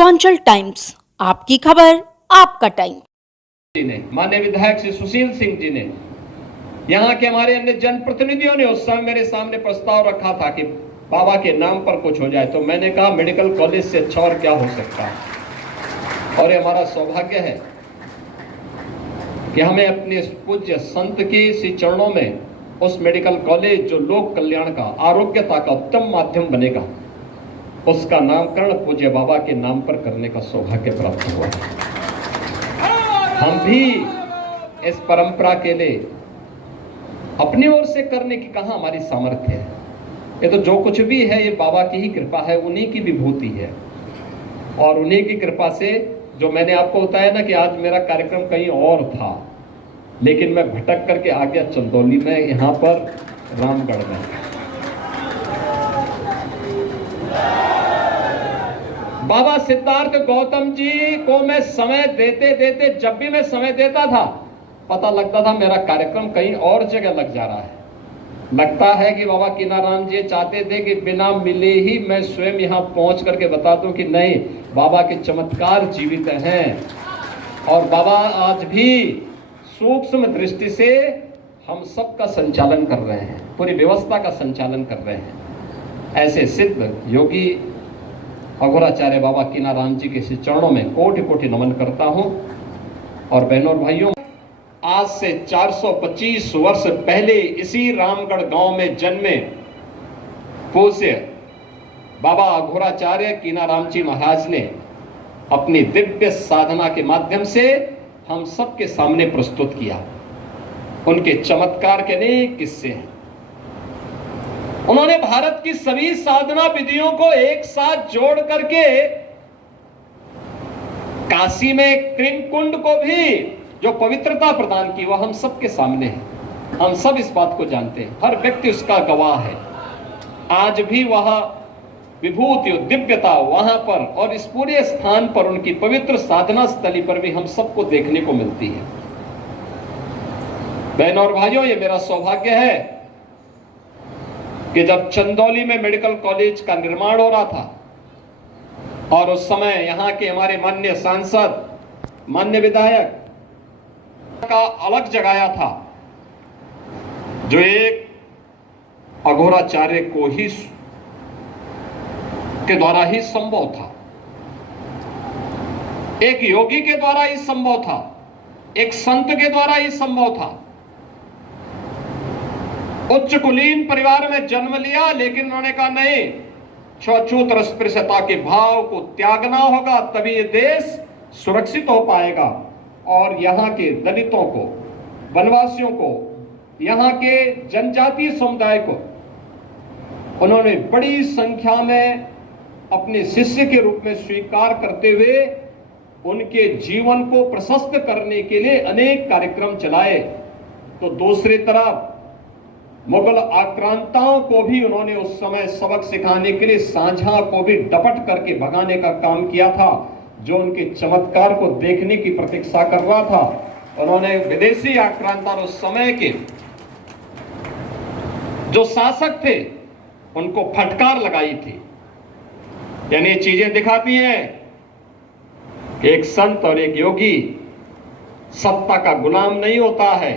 Purvanchal times, आपकी खबर आपका टाइम। माननीय विधायक श्री सुशील सिंह जी ने, यहाँ के हमारे अन्य जनप्रतिनिधियों ने उस समय मेरे सामने प्रस्ताव रखा था कि बाबा के नाम पर कुछ हो जाए, तो मैंने कहा मेडिकल कॉलेज से अच्छा और क्या हो सकता है। और ये हमारा सौभाग्य है कि हमें अपने पूज्य संत की इसी चरणों में उस मेडिकल कॉलेज जो लोक कल्याण का, आरोग्यता का उत्तम माध्यम बनेगा, उसका नामकरण पूज्य बाबा के नाम पर करने का सौभाग्य प्राप्त हुआ है। हम भी इस परंपरा के लिए अपनी ओर से करने की कहां हमारी सामर्थ्य है। ये तो जो कुछ भी है ये बाबा की ही कृपा है, उन्हीं की विभूति है। और उन्हीं की कृपा से जो मैंने आपको बताया ना कि आज मेरा कार्यक्रम कहीं और था, लेकिन मैं भटक करके आ गया चंदौली में, यहाँ पर रामगढ़ में। बाबा सिद्धार्थ गौतम जी को मैं समय देते देते, जब भी मैं समय देता था, पता लगता था मेरा कार्यक्रम कहीं और जगह लग जा रहा है। लगता है कि बाबा कीनाराम जी चाहते थे कि बिना मिले ही मैं स्वयं यहाँ पहुंच करके बता दूं कि नहीं, बाबा के चमत्कार जीवित हैं। और बाबा आज भी सूक्ष्म दृष्टि से हम सब का संचालन कर रहे हैं, पूरी व्यवस्था का संचालन कर रहे हैं। ऐसे सिद्ध योगी अघोराचार्य बाबा कीनाराम जी के चरणों में कोटि कोटि नमन करता हूं। और बहनों और भाइयों, आज से 425 वर्ष पहले इसी रामगढ़ गांव में जन्मे पूज्य बाबा अघोराचार्य कीनाराम जी महाराज ने अपनी दिव्य साधना के माध्यम से हम सबके सामने प्रस्तुत किया। उनके चमत्कार के अनेक किस्से हैं। उन्होंने भारत की सभी साधना विधियों को एक साथ जोड़ करके काशी में कृंकुंड को भी जो पवित्रता प्रदान की, वह हम सबके सामने है। हम सब इस बात को जानते हैं, हर व्यक्ति उसका गवाह है। आज भी वह विभूति और दिव्यता वहां पर और इस पूरे स्थान पर, उनकी पवित्र साधना स्थली पर भी हम सबको देखने को मिलती है। बहनों और भाइयों, ये मेरा सौभाग्य है कि जब चंदौली में मेडिकल कॉलेज का निर्माण हो रहा था और उस समय यहाँ के हमारे माननीय सांसद, माननीय विधायक का अलग जगाया था, जो एक अघोराचार्य को ही के द्वारा ही संभव था, एक योगी के द्वारा ही संभव था, एक संत के द्वारा ही संभव था। उच्च कुलीन परिवार में जन्म लिया, लेकिन उन्होंने कहा नहीं, छूत अस्पृश्यता के भाव को त्यागना होगा, तभी ये देश सुरक्षित हो पाएगा। और यहाँ के दलितों को, वनवासियों को, यहाँ के जनजातीय समुदाय को उन्होंने बड़ी संख्या में अपने शिष्य के रूप में स्वीकार करते हुए उनके जीवन को प्रशस्त करने के लिए अनेक कार्यक्रम चलाए। तो दूसरी तरफ मुगल आक्रांताओं को भी उन्होंने उस समय सबक सिखाने के लिए सांझा को भी डपट करके भगाने का काम किया था, जो उनके चमत्कार को देखने की प्रतीक्षा कर रहा था। उन्होंने विदेशी आक्रांत और उस समय के जो शासक थे उनको फटकार लगाई थी। यानी ये चीजें दिखाती हैं कि एक संत और एक योगी सत्ता का गुलाम नहीं होता है,